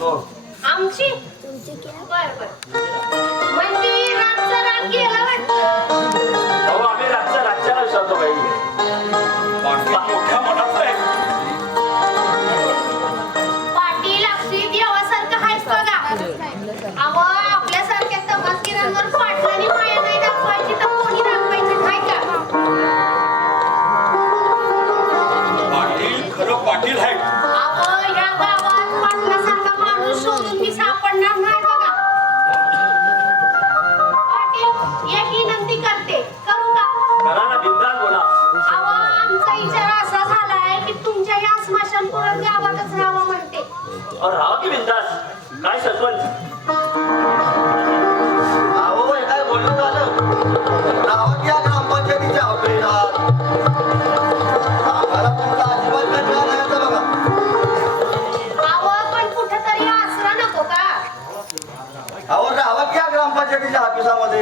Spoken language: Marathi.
ठेवतो. आमची बर म्हणजे रातचा रात गेला वाटतं. अहो आम्ही रातच्याला विचारतो बाई. मोठ्या मनात आहे. पाटील अक्षय देवासारखं आहेस बघा. अहो आपल्यासारख्या तमासगिरांवर पाटलांनी माया नाही दाखवायची तर कोणी दाखवायची नाही का? पाटील खरं पाटील आहे. अहो या गावात पाटलासारखा माणूस शोधून मी सापडणार नाही बघा. पाटील एक विनंती करते, करू का? करा ना, बिंदास बोला. अहो आमचा विचार असा झालाय की तुमच्या या स्मशानपुरात गावातच राहावं म्हणते. अहो राहा की बिंदास. काय सरपंच अहो हे काय बोलणं झालं. गावात या ग्रामपंचायतीच्या ऑफिसात आम्हाला तुमचा अजिबात कंटाळा नाही येत बघा. अहो पण कुठेतरी आसरा नको का? अहो राहावं या ग्रामपंचायतीच्या ऑफिसामध्ये.